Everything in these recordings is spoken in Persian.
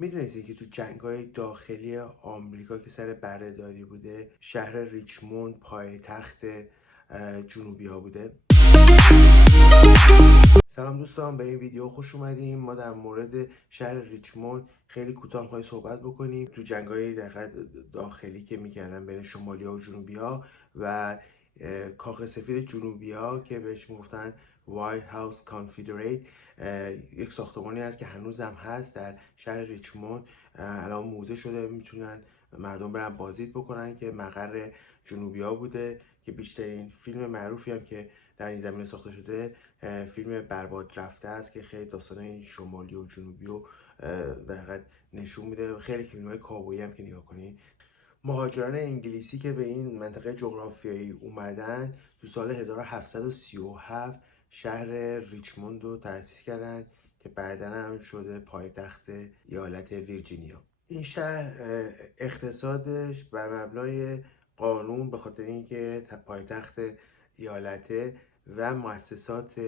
میدونستی که تو جنگ‌های داخلی آمریکا که سر بردهداری بوده، شهر ریچموند پایتخت جنوبی ها بوده؟ سلام دوستان، به این ویدیو خوش اومدیم. ما در مورد شهر ریچموند خیلی کوتاه می‌خوایم صحبت بکنیم تو جنگ‌های داخلی که میکردن بین شمالیا و جنوبیا و کاخ سفید جنوبیا که بهش میگفتن وایت هاوس کانفدریت. یک ساختمانی هست که هنوز هم هست در شهر ریچموند. الان موزه شده، میتونن مردم برن بازدید بکنن که مقر جنوبیا بوده. که بیشترین فیلم معروفی هم که در این زمینه ساخته شده فیلم برباد رفته است که خیلی داستان شمالی و جنوبی رو در حقیقت نشون میده. خیلی فیلم‌های کاوبویی هم که نگاه کنید، مهاجران انگلیسی که به این منطقه جغرافیایی اومدن تو سال 1737 شهر ریچموند رو تأسیس کردن که بعداً هم شده پایتخت ایالت ویرجینیا. این شهر اقتصادش بر مبنای قانون، به خاطر اینکه پایتخت ایالته، و مؤسسات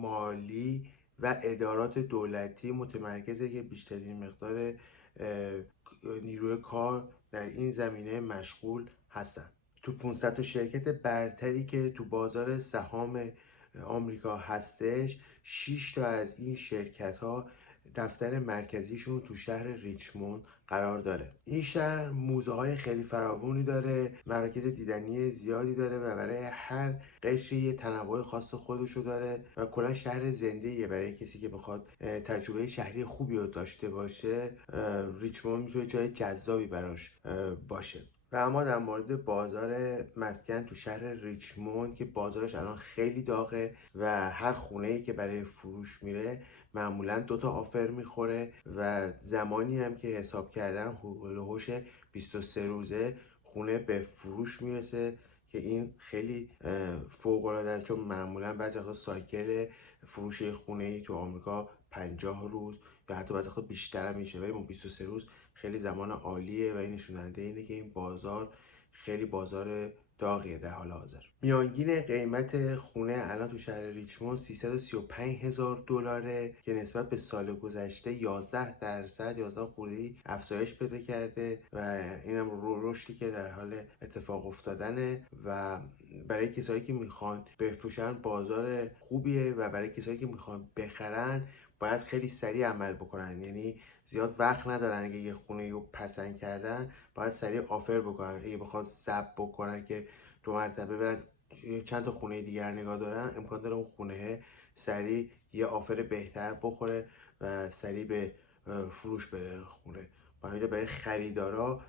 مالی و ادارات دولتی متمرکزه که بیشترین مقدار نیروی کار در این زمینه مشغول هستند. تو 500 تا شرکت برتری که تو بازار سهام آمریکا هستش، 6 تا از این شرکت ها دفتر مرکزیشون تو شهر ریچموند قرار داره. این شهر موزه های خیلی فراوانی داره، مراکز دیدنی زیادی داره و برای هر قشری یه تنوع خاص خودشو داره و کلا شهر زنده‌ایه. برای کسی که بخواد تجربه شهری خوبی رو داشته باشه، ریچموند میتونه جای جذابی براش باشه. و اما در مورد بازار مسکن تو شهر ریچموند که بازارش الان خیلی داغه و هر خونه‌ای که برای فروش میره معمولا 2 تا آفر میخوره و زمانی هم که حساب کردن هولوش 23 روزه خونه به فروش میرسه که این خیلی فوق العاده است، چون معمولا بعضی وقتا سایکل فروش خونه‌ای تو آمریکا 50 روز یا حتی بعضی وقتا بیشتر هم میشه، ولی 23 روز خیلی زمان عالیه و این نشوننده اینه که این بازار خیلی بازار داغیه در حال حاضر. میانگین قیمت خونه الان تو شهر ریچموند 335,000 دلاره که نسبت به سال گذشته 11% 11 خورده‌ای افزایش پیدا کرده و اینم رشدی که در حال اتفاق افتادنه و برای کسایی که میخوان بفروشن بازار خوبیه و برای کسایی که میخوان بخرن باید خیلی سریع عمل بکنن. یعنی زیاد وقت ندارن، اگه یه خونه رو پسند کردن باید سریع آفر بکنن. اگه بخواد صبر بکنن که 2 مرتبه برن چند تا خونه دیگر نگاه دارن، امکان داره اون خونه سریع یه آفر بهتر بخوره و سریع به فروش بره خونه. برای خریدارا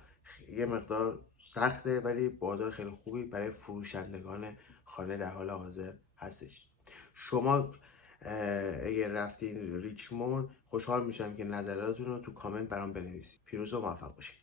یه مقدار سخته، ولی بازار خیلی خوبی برای فروشندگان خانه در حال حاضر هستش. شما اگر رفتین ریچموند، خوشحال میشم که نظراتتون رو تو کامنت برام بنویسید. پیروز و موفق باشید.